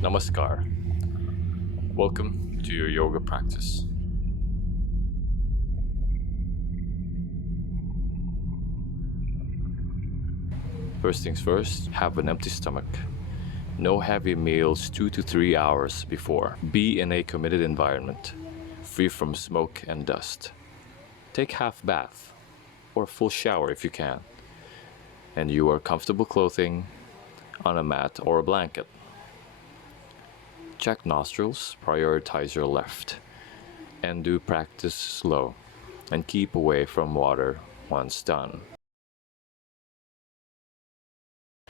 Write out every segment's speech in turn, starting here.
Namaskar. Welcome to your yoga practice. First things first, have an empty stomach. No heavy meals 2 to 3 hours before. Be in a committed environment, free from smoke and dust. Take half bath or full shower if you can. And you wear comfortable clothing on a mat or a blanket. Check nostrils, prioritize your left, and do practice slow, and keep away from water once done.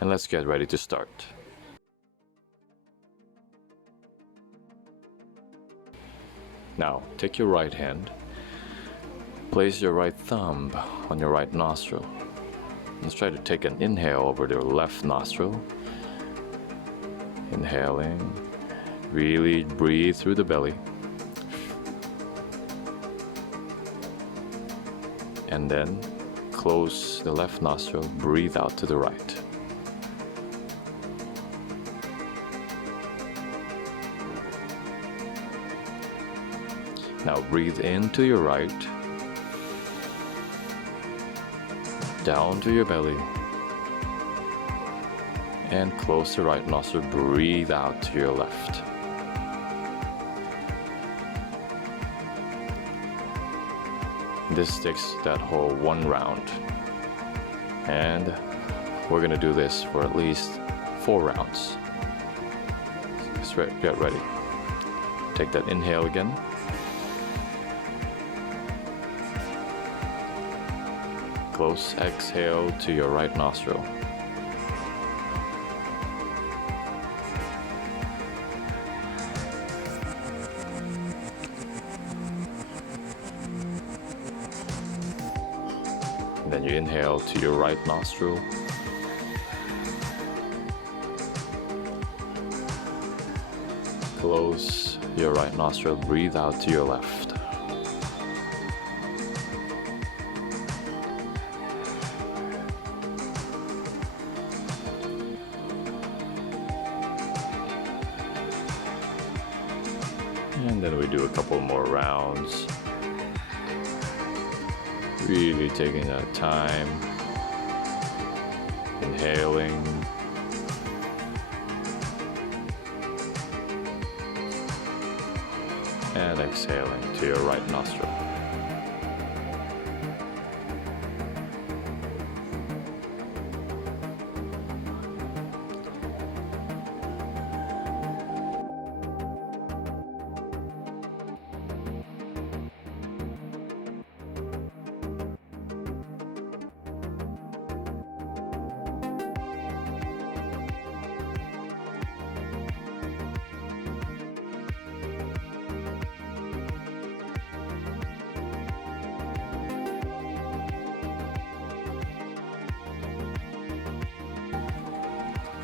And let's get ready to start. Now, take your right hand, place your right thumb on your right nostril. Let's try to take an inhale over the left nostril. Inhaling. Really breathe through the belly. And then close the left nostril, breathe out to the right. Now breathe into your right, down to your belly, and close the right nostril, breathe out to your left. This takes that whole one round, and we're gonna do this for at least 4 rounds. So get ready. Take that inhale again. Close exhale to your right nostril. Then you inhale to your right nostril. Close your right nostril, breathe out to your left. And then we do a couple more rounds. Really taking that time, inhaling, and exhaling to your right nostril.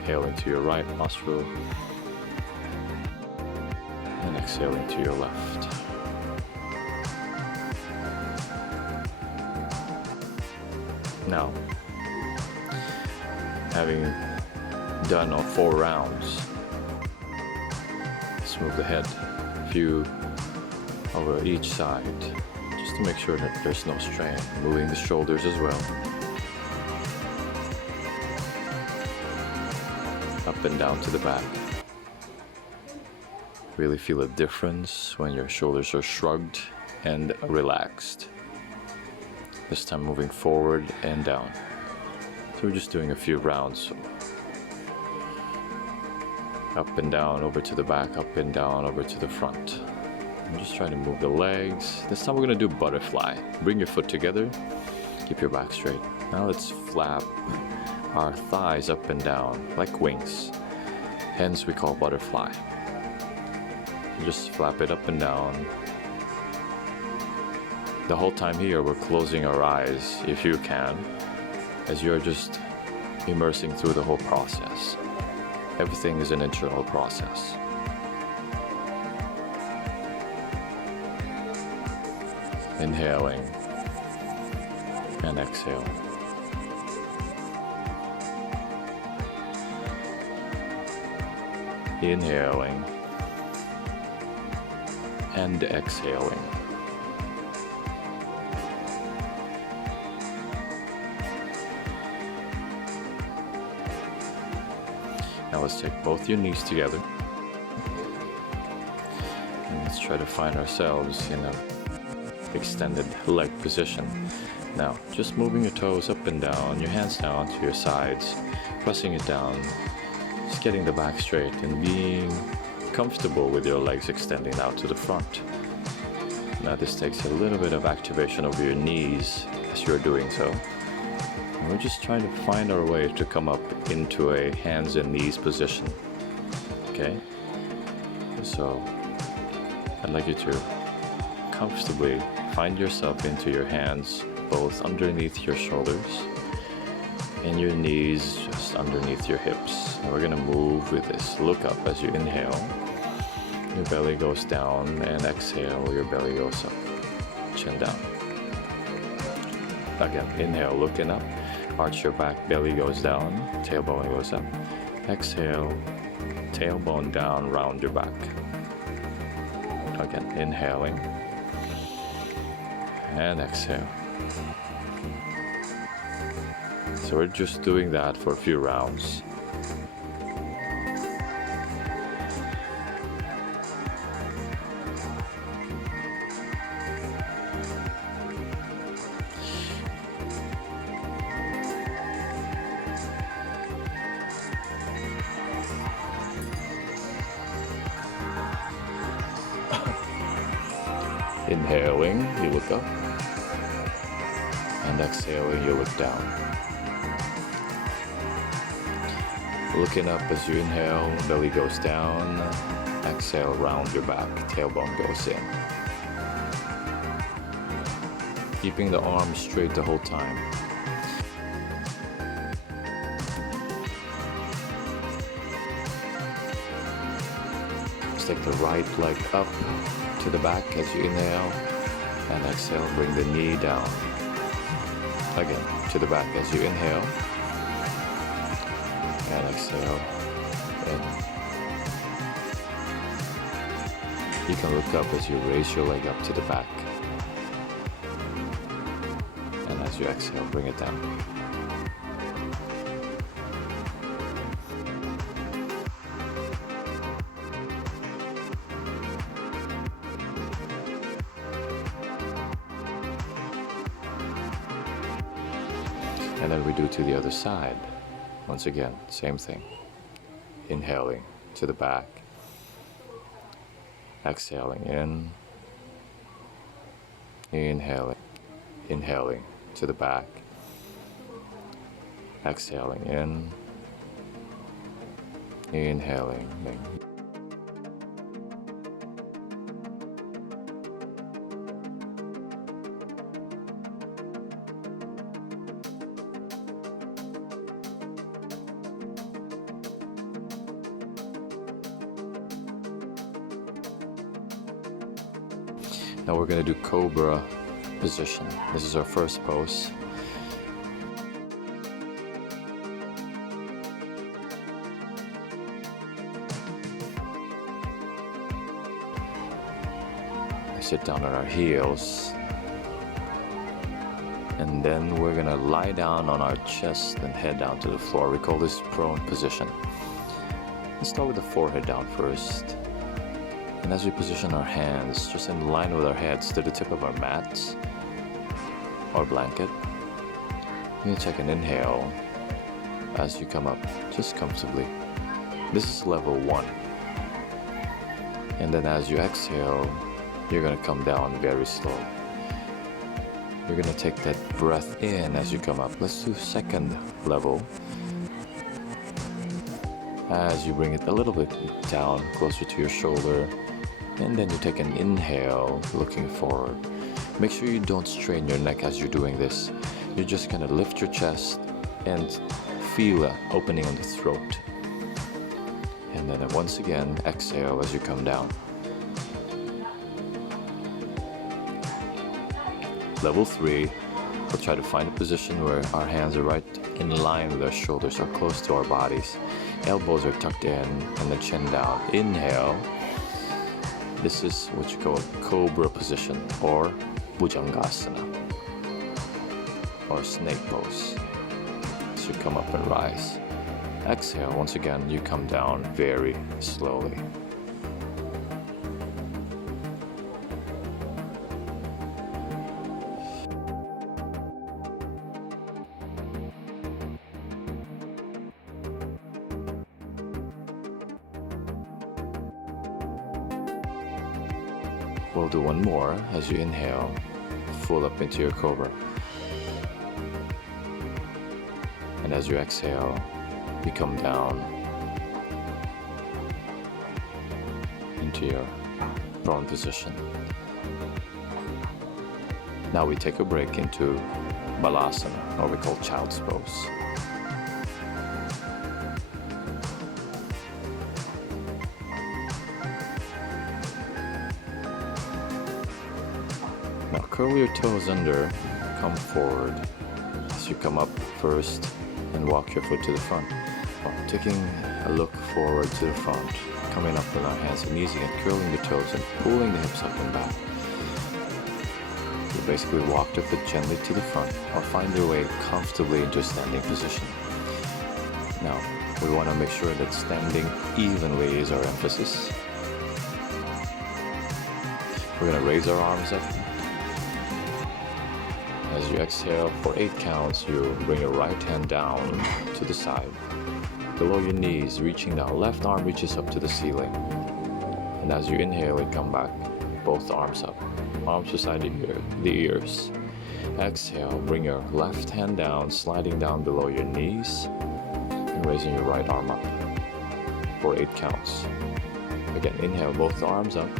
Inhaling to your right nostril and exhaling to your left. Now, having done all 4 rounds, let's move the head a few over each side just to make sure that there's no strain. Moving the shoulders as well. Up and down to the back. Really feel a difference when your shoulders are shrugged and relaxed. This time moving forward and down. So we're just doing a few rounds. Up and down, over to the back, up and down, over to the front. I'm just trying to move the legs. This time we're gonna do butterfly. Bring your foot together, keep your back straight. Now let's flap our thighs up and down like wings. Hence we call butterfly. Just flap it up and down. The whole time here we're closing our eyes if you can, as you're just immersing through the whole process. Everything is an internal process. Inhaling and exhale. inhaling and exhaling. Now let's take both your knees together. And let's try to find ourselves in a extended leg position. Now, just moving your toes up and down, your hands down to your sides, pressing it down, just getting the back straight and being comfortable with your legs extending out to the front. Now this takes a little bit of activation of your knees as you're doing so. And we're just trying to find our way to come up into a hands and knees position. Okay? So I'd like you to comfortably find yourself into your hands, both underneath your shoulders and your knees just underneath your hips. And we're gonna move with this. Look up as you inhale. Your belly goes down, and exhale, your belly goes up. Chin down. Again, inhale, looking up. Arch your back, belly goes down, tailbone goes up. Exhale, tailbone down, round your back. Again, inhaling and exhale. So we're just doing that for a few rounds. Inhaling, you look up, and exhaling, you look down. Looking up as you inhale, belly goes down, exhale, round your back, tailbone goes in. Keeping the arms straight the whole time. Just take the right leg up to the back as you inhale, and exhale, bring the knee down. Again, to the back as you inhale, and exhale, in. You can look up as you raise your leg up to the back, and as you exhale, bring it down. And then we do to the other side. Once again, same thing. Inhaling to the back. Exhaling in. Inhaling to the back. Exhaling in. Inhaling in. Now we're going to do Cobra position. This is our first pose. Sit down on our heels. And then we're going to lie down on our chest and head down to the floor. We call this prone position. Let's start with the forehead down first. And as we position our hands just in line with our heads to the tip of our mats or blanket, you're going to take an inhale as you come up, just comfortably. This is level 1. And then as you exhale, you're going to come down very slow. You're going to take that breath in as you come up. Let's do second level. As you bring it a little bit down, closer to your shoulder. And then you take an inhale, looking forward. Make sure you don't strain your neck as you're doing this. You're just gonna lift your chest and feel an opening on the throat. And then once again, exhale as you come down. Level 3, We'll try to find a position where our hands are right in line with our shoulders or close to our bodies. Elbows are tucked in and the chin down. Inhale. This is what you call cobra position or bhujangasana or snake pose. So you come up and rise. Exhale. Once again, you come down very slowly. We'll do one more as you inhale, full up into your cobra. And as you exhale, you come down into your prone position. Now we take a break into balasana, or we call child's pose. Now curl your toes under, come forward as you come up first and walk your foot to the front. Taking a look forward to the front, coming up with our hands and knees again, curling the toes and pulling the hips up and back. You basically walk the foot gently to the front or find your way comfortably into a standing position. Now, we want to make sure that standing evenly is our emphasis. We're going to raise our arms up. As you exhale for 8 counts, you bring your right hand down to the side, below your knees, reaching down. Left arm reaches up to the ceiling. And as you inhale, you come back, both arms up, arms beside the ears. Exhale, bring your left hand down, sliding down below your knees, and raising your right arm up for 8 counts. Again, inhale, both arms up,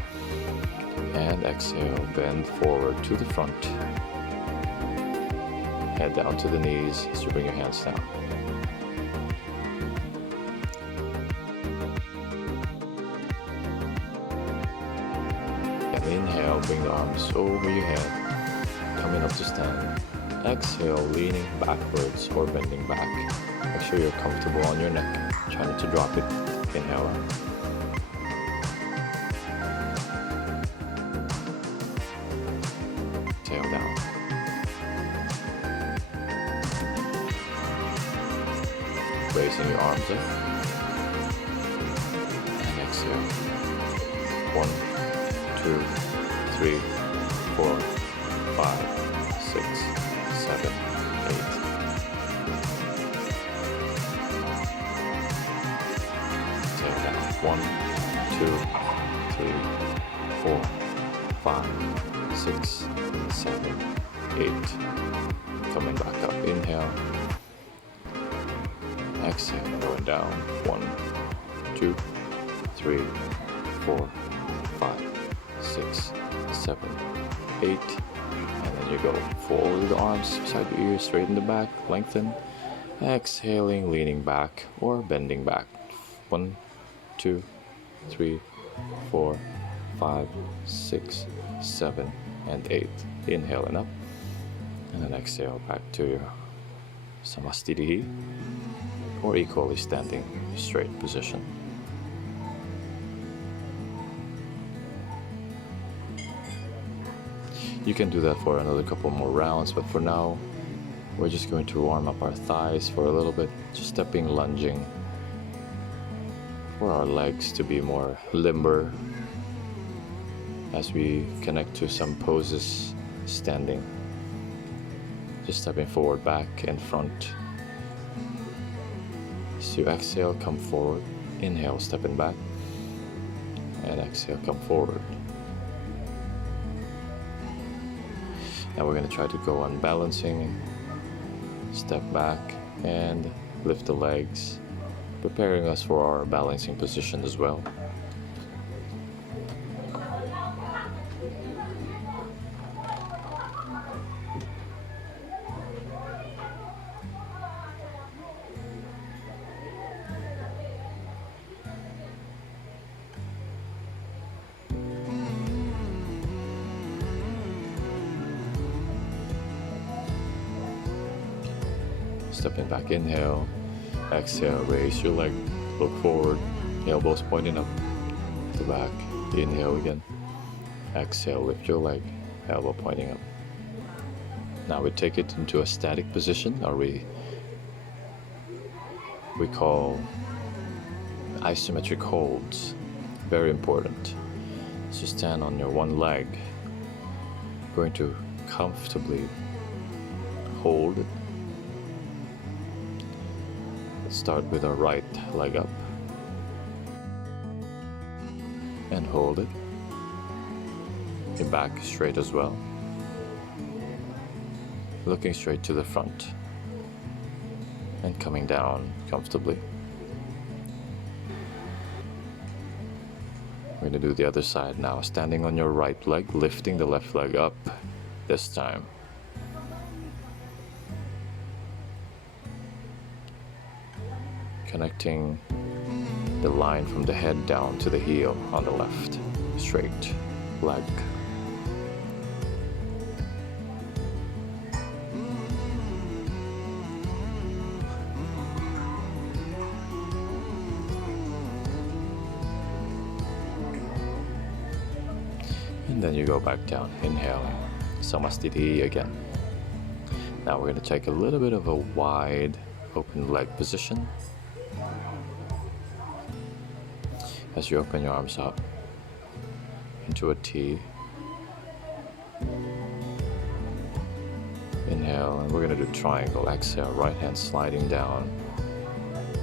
and exhale, bend forward to the front. Head down to the knees as you bring your hands down. And inhale, bring the arms over your head, coming up to stand. Exhale, leaning backwards or bending back. Make sure you're comfortable on your neck. Try not to drop it. Inhale out. Exhale down. Raising your arms up. And exhale. 1, 2, 3, 4, 5, 6, 7, 8. Exhale down. 1, 2, 3, 4, 5, 6, 7, 8. Coming back up. Inhale. Exhale, going down. 1, 2, 3, 4, 5, 6, 7, 8. And then you go fold the arms beside your ears, straighten the back, lengthen. Exhaling, leaning back or bending back. 1, 2, 3, 4, 5, 6, 7, and 8. Inhale and up. And then exhale back to your samastitihi, or equally standing straight position. You can do that for another couple more rounds, but for now, we're just going to warm up our thighs for a little bit, just stepping, lunging, for our legs to be more limber as we connect to some poses standing. Just stepping forward, back, and front. So you exhale, come forward. Inhale, stepping back. And exhale, come forward. Now we're going to try to go on balancing. Step back and lift the legs, preparing us for our balancing position as well. Stepping back, inhale. Exhale, raise your leg, look forward, elbows pointing up to back. Inhale again. Exhale, lift your leg, elbow pointing up. Now we take it into a static position, or we call isometric holds. Very important. So stand on your one leg, going to comfortably hold it. Let's start with our right leg up and hold it. Your back straight as well, looking straight to the front and coming down comfortably. We're going to do the other side now. Standing on your right leg, lifting the left leg up this time. Connecting the line from the head down to the heel on the left, straight leg. And then you go back down, inhale, samastiti again. Now we're going to take a little bit of a wide open leg position. As you open your arms up into a T. Inhale, and we're going to do triangle. Exhale, right hand sliding down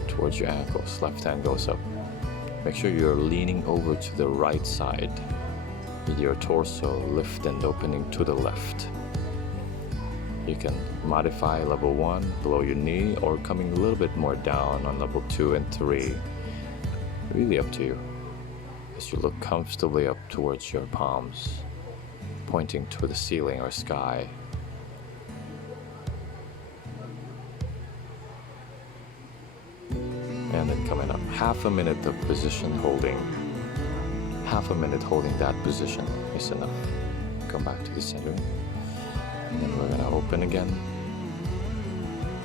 towards your ankles. Left hand goes up. Make sure you're leaning over to the right side with your torso lift and opening to the left. You can modify level 1 below your knee, or coming a little bit more down on level 2 and 3. Really up to you. As you look comfortably up towards your palms, pointing to the ceiling or sky. And then coming up, half a minute of position holding. Half a minute holding that position is enough. Come back to the center. And then we're gonna open again.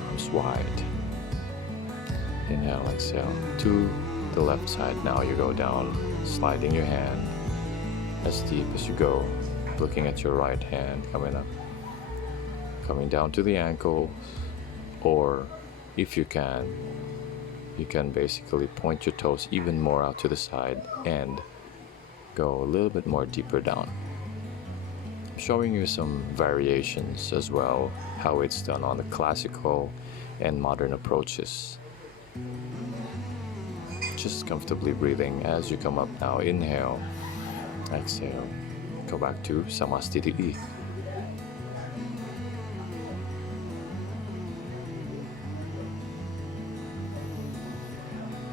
Arms wide. Inhale, exhale. To the left side. Now you go down, sliding your hand as deep as you go. Looking at your right hand coming up. Coming down to the ankle. Or if you can basically point your toes even more out to the side and go a little bit more deeper down. I'm showing you some variations as well, how it's done on the classical and modern approaches. Just comfortably breathing as you come up now. Inhale, exhale, go back to samastiti.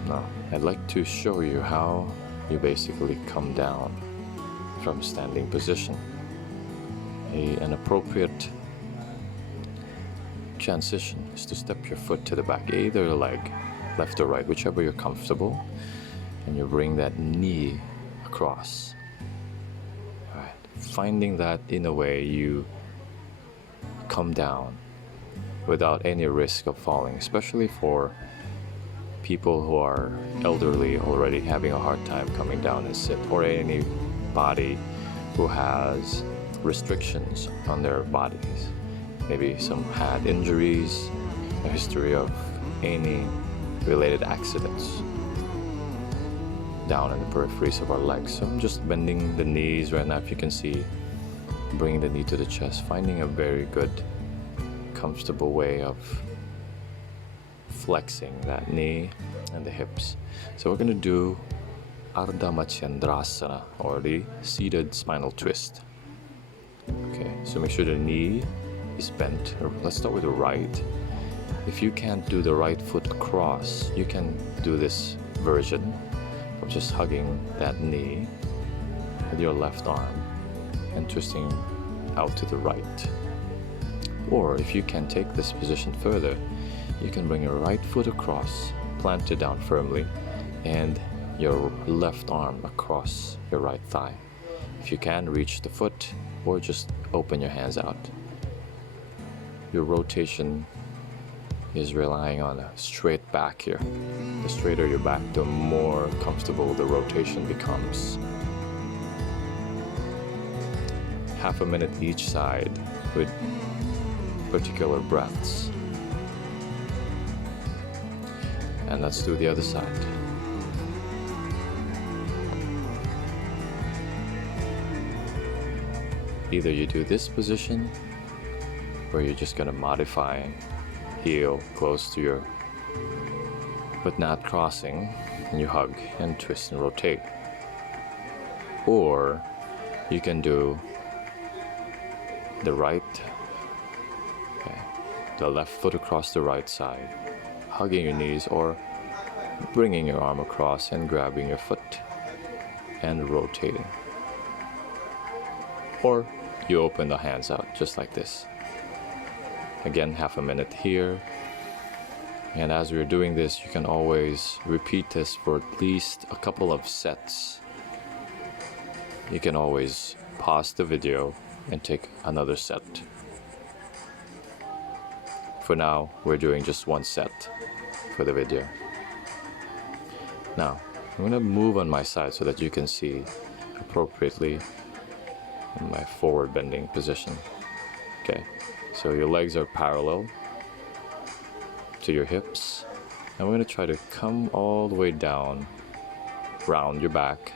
Now, I'd like to show you how you basically come down from standing position. An appropriate transition is to step your foot to the back, either leg, left or right, whichever you're comfortable, and you bring that knee across. All right. Finding that in a way you come down without any risk of falling, especially for people who are elderly already, having a hard time coming down and sit, or anybody who has restrictions on their bodies. Maybe some had injuries, a history of any related accidents down in the peripheries of our legs. So I'm just bending the knees right now, if you can see, bringing the knee to the chest, finding a very good, comfortable way of flexing that knee and the hips. So we're going to do Ardha Matsyendrasana, or the seated spinal twist. Okay, so make sure the knee is bent. Let's start with the right. If you can't do the right foot across, you can do this version of just hugging that knee with your left arm and twisting out to the right. Or if you can take this position further, you can bring your right foot across, plant it down firmly, and your left arm across your right thigh. If you can, reach the foot, or just open your hands out. Your rotation is relying on a straight back here. The straighter your back, the more comfortable the rotation becomes. Half a minute each side with particular breaths. And let's do the other side. Either you do this position, where you're just gonna modify heel close to your, but not crossing, and you hug and twist and rotate. Or you can do the left foot across the right side, hugging your knees, or bringing your arm across and grabbing your foot and rotating. Or you open the hands out just like this. Again, half a minute here. And as we're doing this, you can always repeat this for at least a couple of sets. You can always pause the video and take another set. For now, we're doing just one set for the video. Now, I'm gonna move on my side so that you can see appropriately in my forward bending position. Okay, so your legs are parallel to your hips. And we're gonna try to come all the way down, round your back,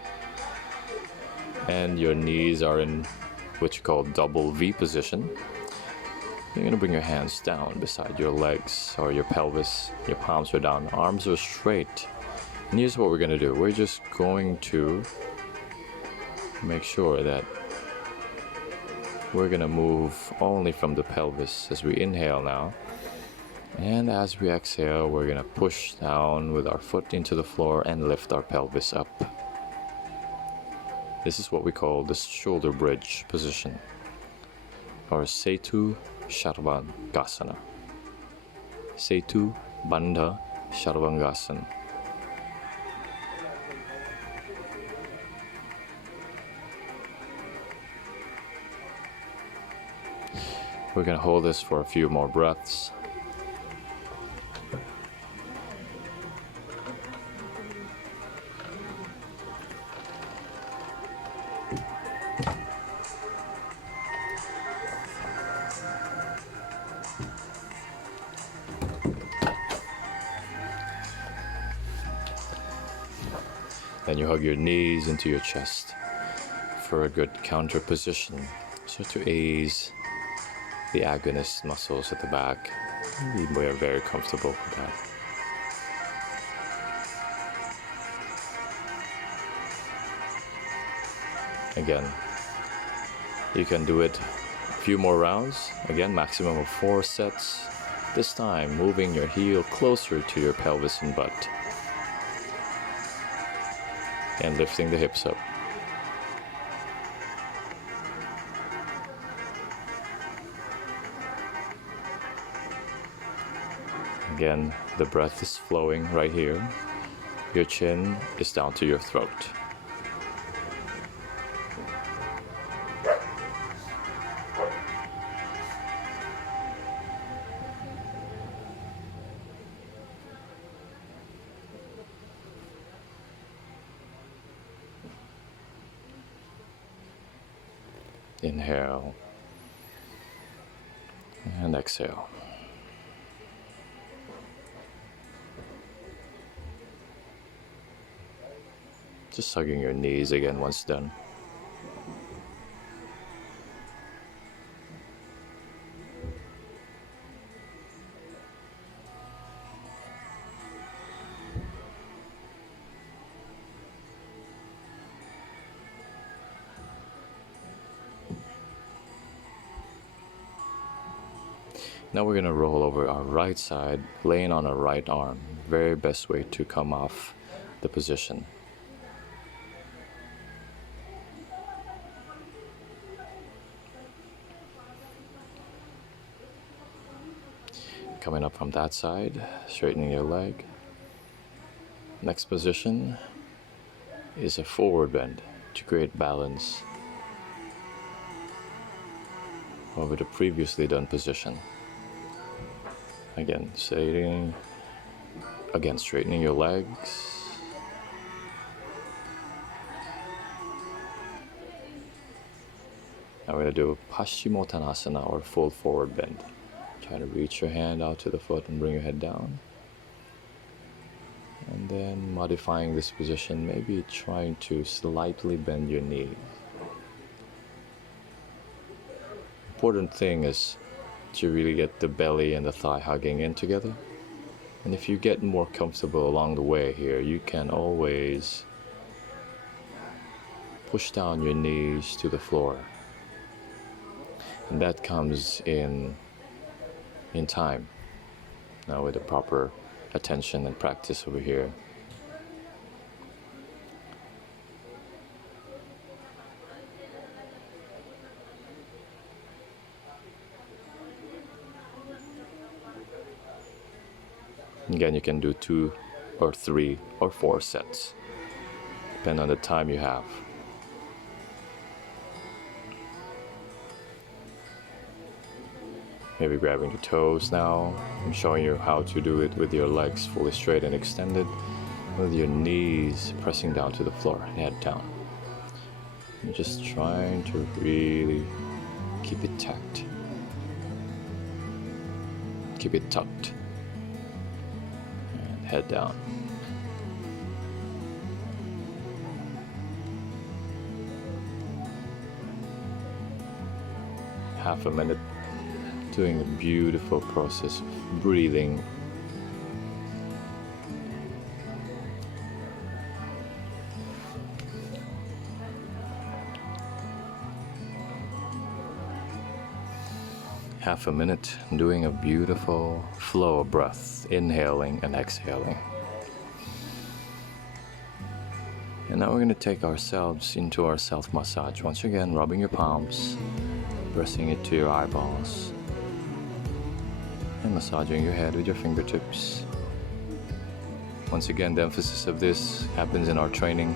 and your knees are in what you call double V position. You're gonna bring your hands down beside your legs or your pelvis. Your palms are down, arms are straight. And here's what we're gonna do. We're just going to make sure that we're gonna move only from the pelvis as we inhale now. And as we exhale, we're gonna push down with our foot into the floor and lift our pelvis up. This is what we call the shoulder bridge position, or Setu Sharvangasana. Setu Bandha Sharvangasana. We're gonna hold this for a few more breaths. Then you hug your knees into your chest for a good counter position, so to ease the agonist muscles at the back. We are very comfortable with that. Again, you can do it a few more rounds. Again, maximum of 4 sets. This time, moving your heel closer to your pelvis and butt. And lifting the hips up. Again, the breath is flowing right here. Your chin is down to your throat. Inhale and exhale. Just hugging your knees again once done. Now we're going to roll over our right side, laying on our right arm. Very best way to come off the position. Coming up from that side, straightening your leg. Next position is a forward bend to create balance over the previously done position. Again, straightening your legs. Now we're going to do Paschimottanasana, or full forward bend. Try to reach your hand out to the foot and bring your head down. And then modifying this position, maybe trying to slightly bend your knee. Important thing is to really get the belly and the thigh hugging in together. And if you get more comfortable along the way here, you can always push down your knees to the floor. And that comes in time. Now with the proper attention and practice over here. Again, you can do 2 or 3 or 4 sets, depending on the time you have. Maybe grabbing the toes now. I'm showing you how to do it with your legs fully straight and extended, with your knees pressing down to the floor, head down. I'm just trying to really keep it tucked. Keep it tucked. And head down. Half a minute. Doing a beautiful process of breathing. Half a minute doing a beautiful flow of breath, inhaling and exhaling. And now we're going to take ourselves into our self-massage. Once again, rubbing your palms, pressing it to your eyeballs, and massaging your head with your fingertips. Once again, the emphasis of this happens in our training,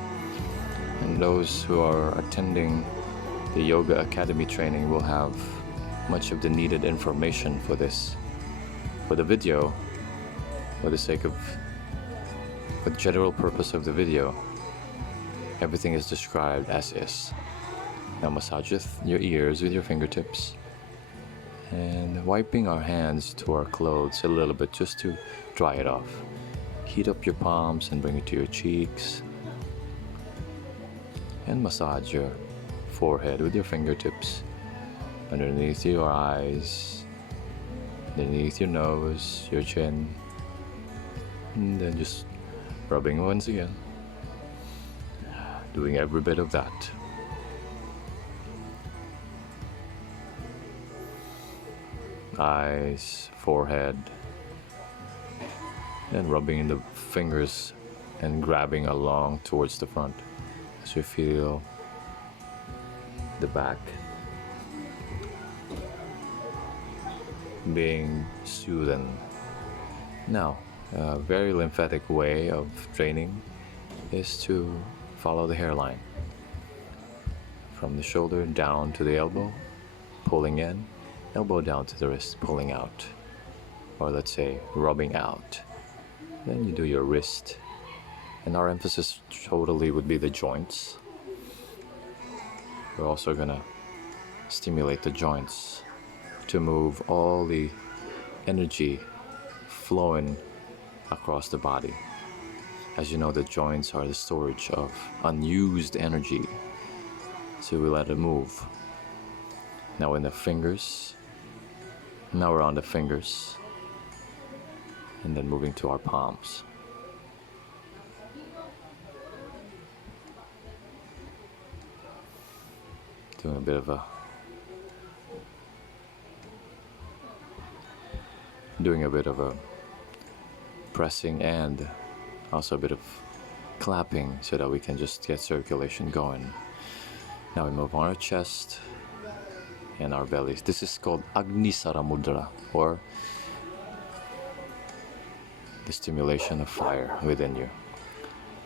and those who are attending the Yoga Academy training will have much of the needed information for this. For the video, for the general purpose of the video, everything is described as is. Now massage your ears with your fingertips, and wiping our hands to our clothes a little bit just to dry it off. Heat up your palms and bring it to your cheeks, and massage your forehead with your fingertips underneath your eyes, underneath your nose, your chin, and then just rubbing once again, doing every bit of that. Eyes, forehead, and rubbing in the fingers and grabbing along towards the front as you feel the back being soothed. Now, a very lymphatic way of training is to follow the hairline from the shoulder down to the elbow, pulling in, elbow down to the wrist, pulling out, or let's say rubbing out. Then you do your wrist, and our emphasis totally would be the joints. We're also gonna stimulate the joints to move all the energy flowing across the body. As you know, the joints are the storage of unused energy, so we let it move. Now in the fingers. Now we're on the fingers, and then moving to our palms. Doing a bit of a pressing and also a bit of clapping so that we can just get circulation going. Now we move on our chest and our bellies. This is called Agnisara Mudra, or the stimulation of fire within you.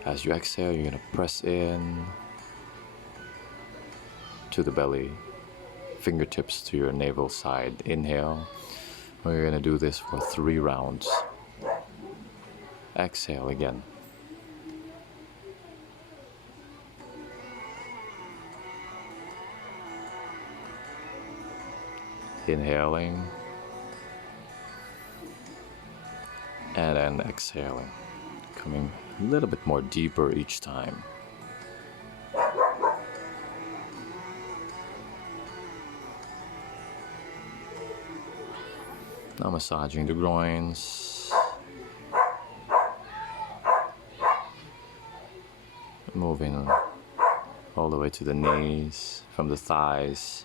As you exhale, you're gonna press in to the belly, fingertips to your navel side. Inhale, We're gonna do this for 3 rounds. Exhale again. Inhaling and then exhaling, coming a little bit more deeper each time. Now massaging the groins, moving all the way to the knees, from the thighs.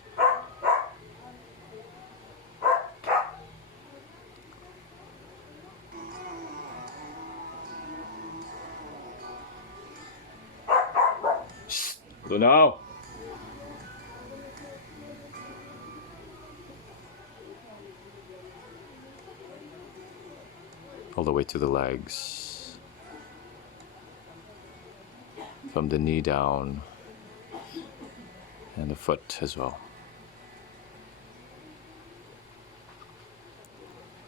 Now. All the way to the legs, from the knee down, and the foot as well.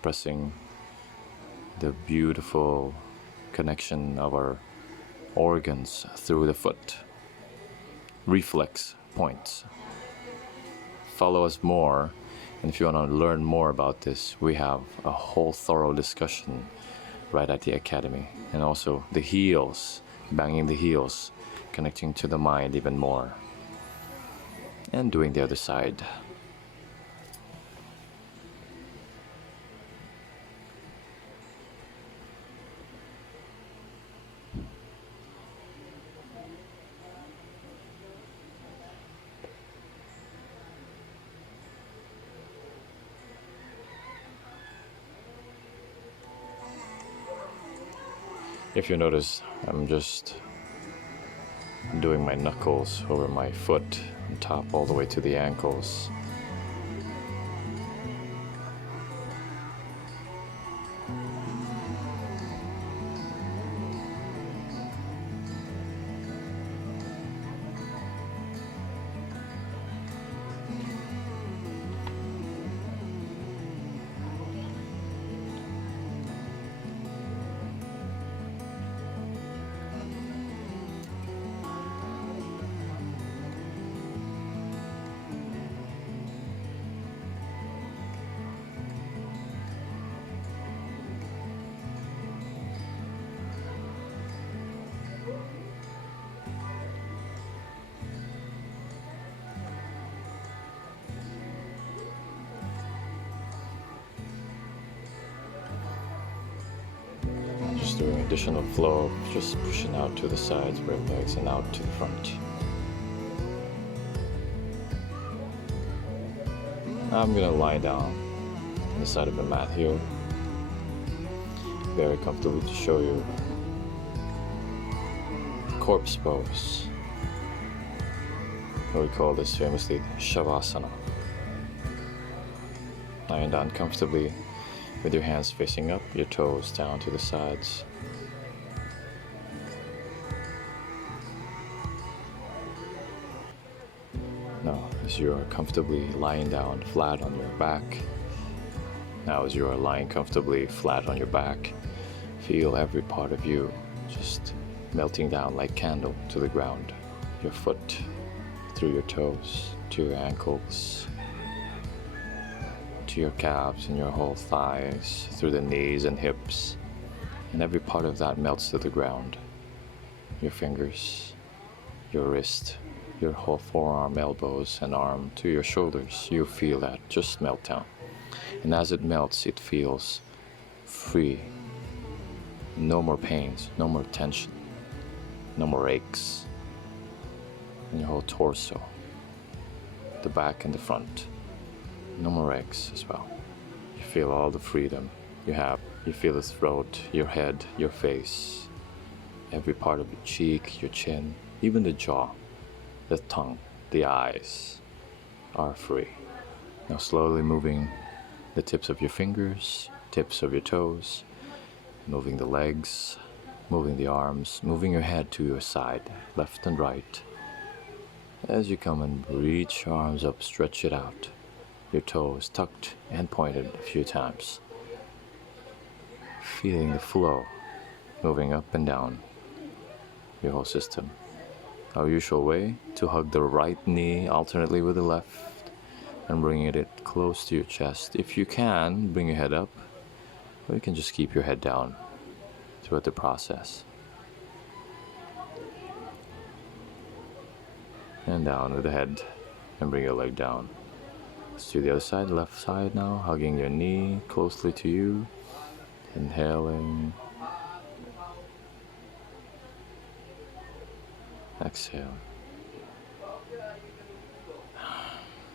Pressing the beautiful connection of our organs through the foot. Reflex points. Follow us more, and if you want to learn more about this, we have a whole thorough discussion right at the academy. And also the heels, banging the heels, connecting to the mind even more, and doing the other side. If you notice, I'm just doing my knuckles over my foot and top all the way to the ankles. Just doing additional flow, just pushing out to the sides, rib legs, and out to the front. I'm gonna lie down on the side of the mat here, very comfortably, to show you corpse pose. We call this famously Shavasana. Lying down comfortably with your hands facing up, your toes down to the sides. Now, as you are comfortably lying down flat on your back, now as you are lying comfortably flat on your back, feel every part of you just melting down like candle to the ground. Your foot, through your toes, to your ankles, to your calves and your whole thighs, through the knees and hips, and every part of that melts to the ground. Your fingers, your wrist, your whole forearm, elbows, and arm to your shoulders, you feel that just melt down. And as it melts, it feels free. No more pains, no more tension, no more aches. And your whole torso, the back and the front, no more aches as well. You feel all the freedom you have. You feel the throat, your head, your face, every part of your cheek, your chin, even the jaw, the tongue, the eyes are free. Now slowly moving the tips of your fingers, tips of your toes, moving the legs, moving the arms, moving your head to your side, left and right. As you come and reach your arms up, stretch it out. your toes tucked and pointed a few times. Feeling the flow moving up and down your whole system. Our usual way to hug the right knee alternately with the left and bringing it close to your chest. If you can, bring your head up, or you can just keep your head down throughout the process. And down with the head, and bring your leg down. Let's do the other side, left side now, hugging your knee closely to you. Inhaling. Exhale.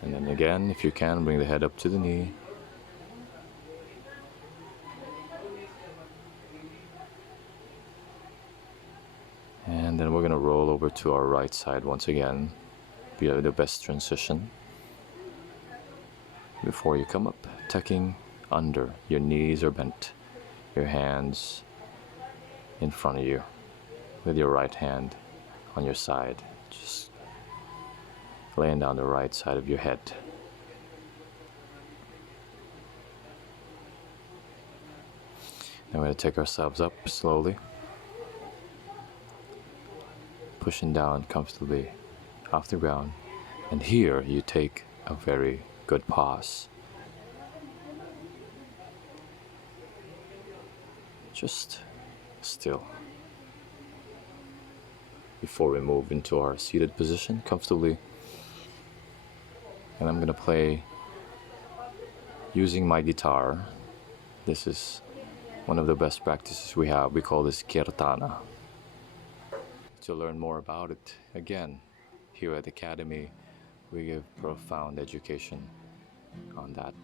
And then again, if you can, bring the head up to the knee. And then we're going to roll over to our right side once again. Be the best transition. Before you come up, tucking under. Your knees are bent. Your hands in front of you. With your right hand on your side. Just laying down the right side of your head. Now we're going to take ourselves up slowly. Pushing down comfortably off the ground. And here you take a very good pause. Just still. Before we move into our seated position comfortably. And I'm going to play using my guitar. This is one of the best practices we have. We call this kirtana. To learn more about it, again, here at the Academy, we give profound education on that.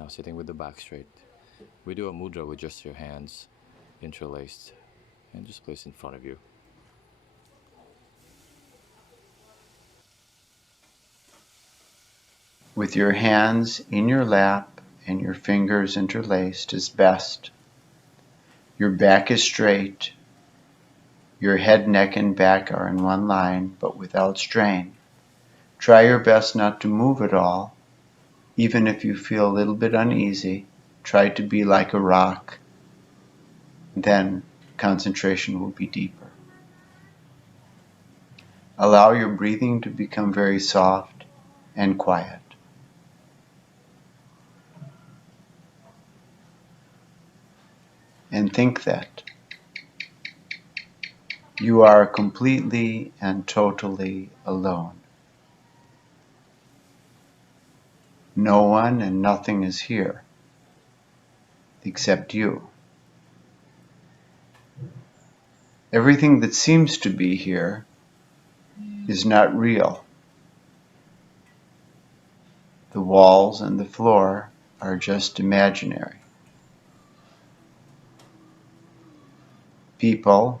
Now sitting with the back straight. We do a mudra with just your hands interlaced and just place in front of you. With your hands in your lap and your fingers interlaced is best. Your back is straight. Your head, neck, and back are in one line, but without strain. Try your best not to move at all. Even if you feel a little bit uneasy, try to be like a rock. Then concentration will be deeper. Allow your breathing to become very soft and quiet. And think that you are completely and totally alone. No one and nothing is here except you. Everything that seems to be here is not real. The walls and the floor are just imaginary. People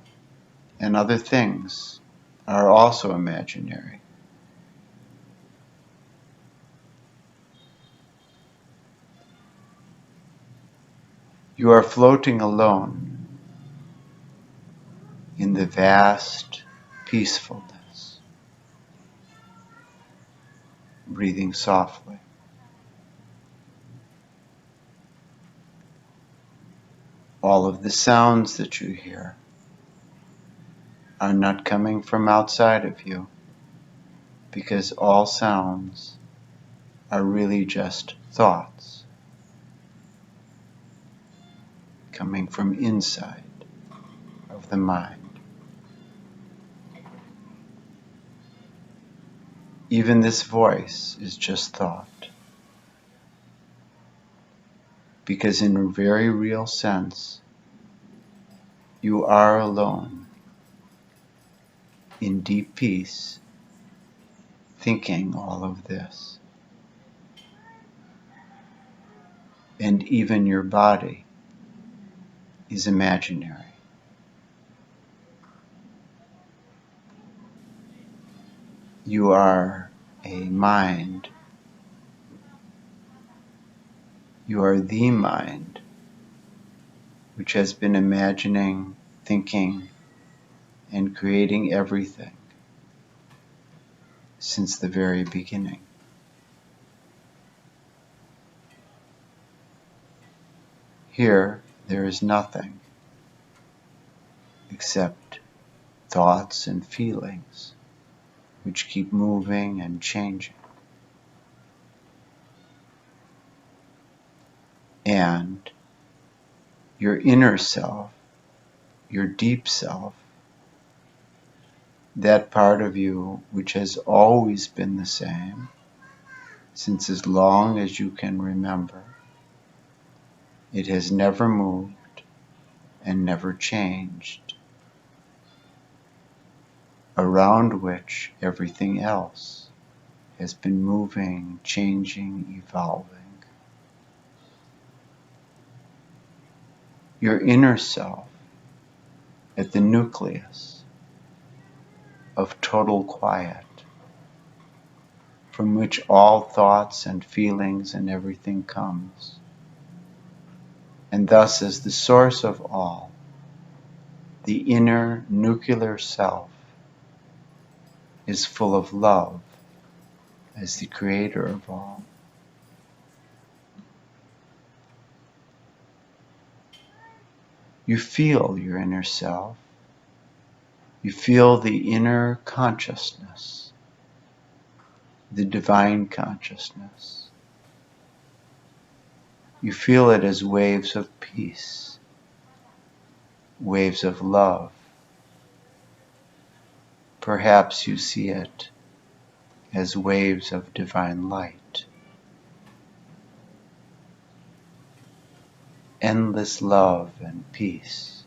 and other things are also imaginary. You are floating alone in the vast peacefulness, breathing softly. All of the sounds that you hear are not coming from outside of you, because all sounds are really just thoughts coming from inside of the mind. Even this voice is just thought, because in a very real sense, you are alone in deep peace, thinking all of this. And even your body is imaginary. You are a mind. You are the mind which has been imagining, thinking, and creating everything since the very beginning. Here, there is nothing except thoughts and feelings which keep moving and changing. And your inner self, your deep self, that part of you which has always been the same since as long as you can remember, it has never moved and never changed, around which everything else has been moving, changing, evolving. Your inner self at the nucleus of total quiet, from which all thoughts and feelings and everything comes, and thus as the source of all, the inner nuclear self is full of love as the creator of all. You feel your inner self. You feel the inner consciousness, the divine consciousness. You feel it as waves of peace, waves of love. Perhaps you see it as waves of divine light. Endless love and peace,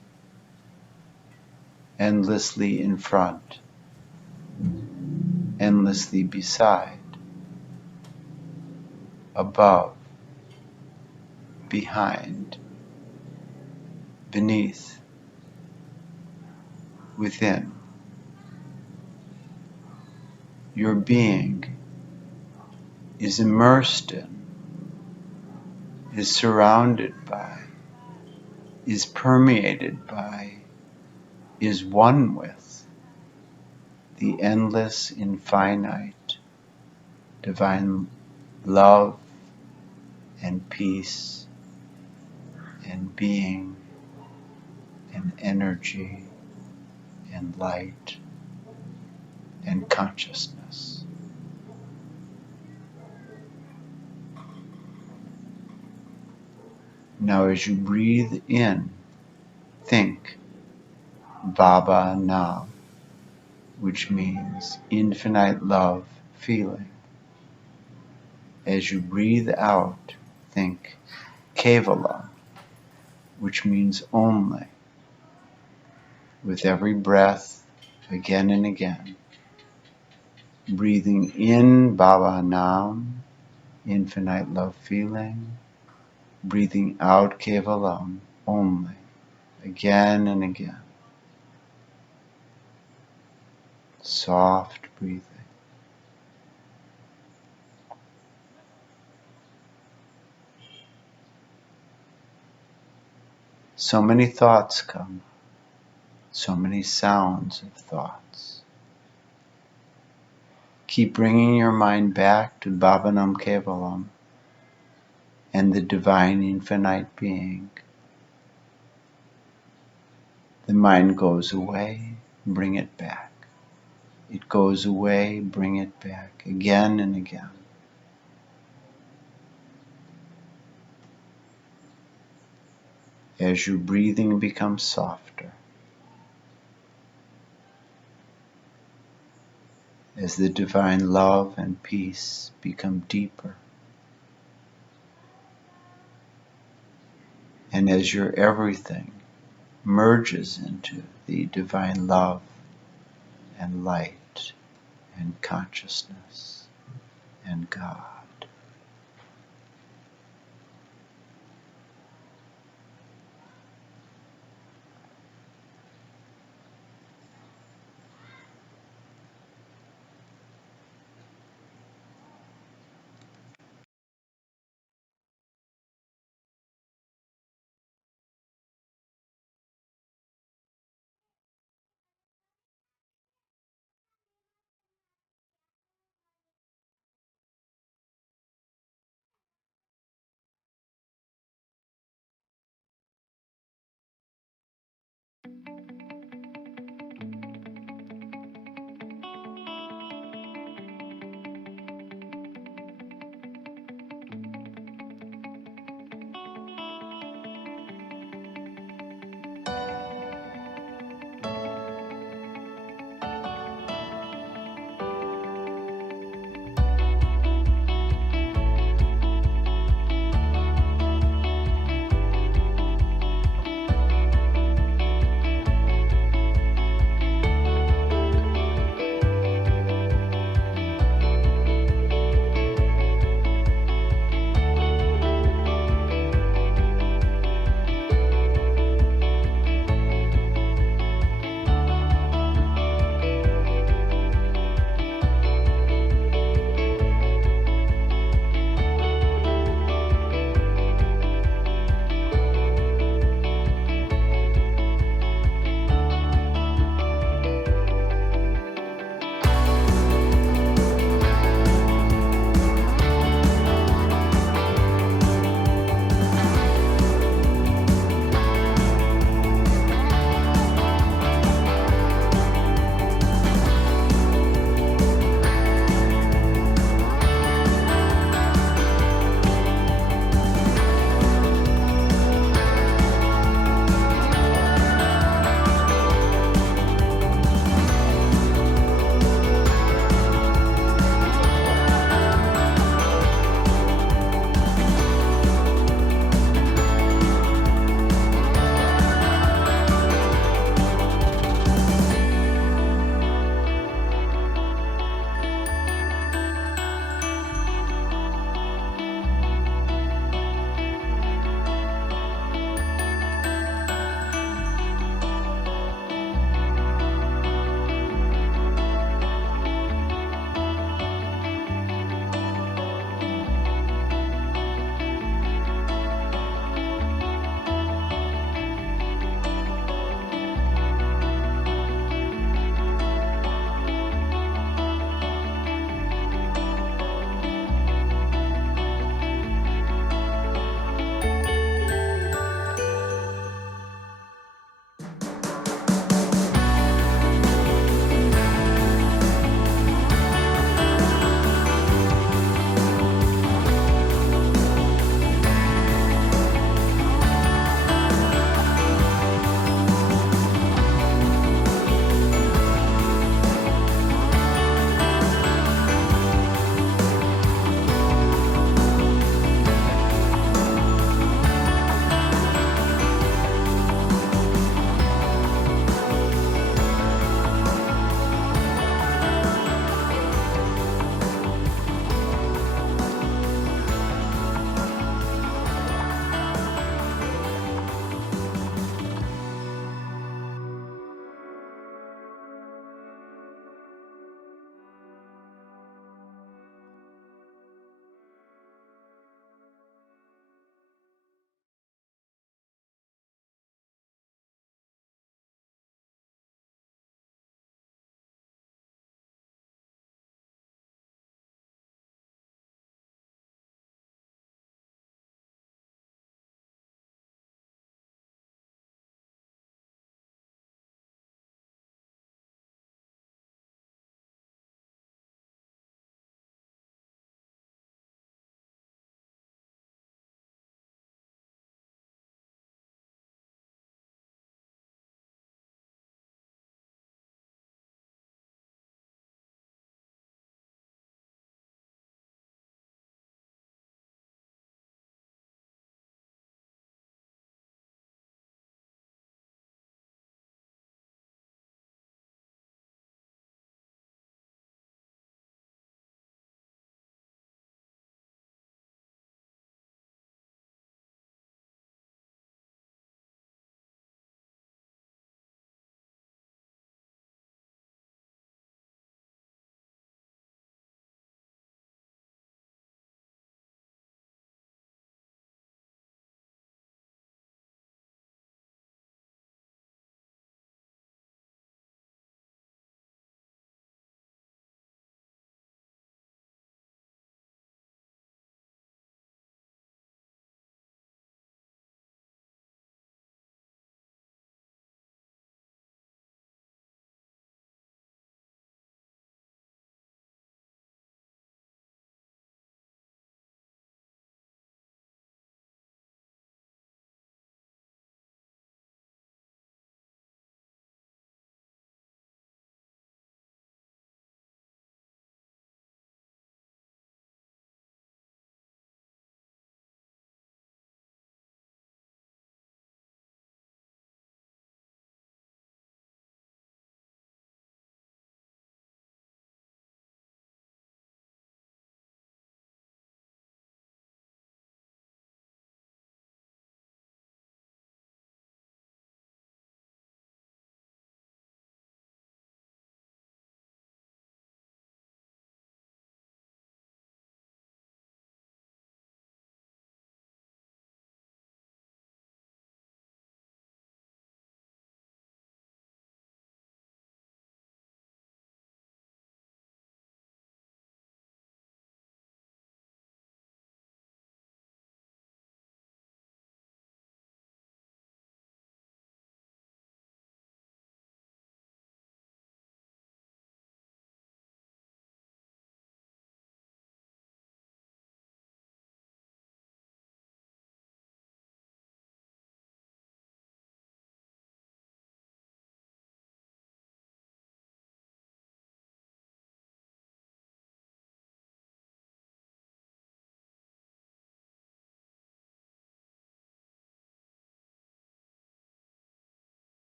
endlessly in front, endlessly beside, above, behind, beneath, within. Your being is immersed in, is surrounded by, is permeated by, is one with the endless, infinite, divine love and peace and being and energy and light and consciousness. Now as you breathe in, think Baba Nam, which means infinite love feeling. As you breathe out, think Kevalam, which means only. With every breath, again and again, breathing in Baba Nam, infinite love feeling, breathing out Kevalam, only, again and again. Soft breathing. So many thoughts come, so many sounds of thoughts. Keep bringing your mind back to Bhavanam Kevalam and the divine infinite being. The mind goes away, bring it back. It goes away, bring it back, again and again. As your breathing becomes softer, as the divine love and peace become deeper, and as your everything merges into the divine love and light and consciousness and God.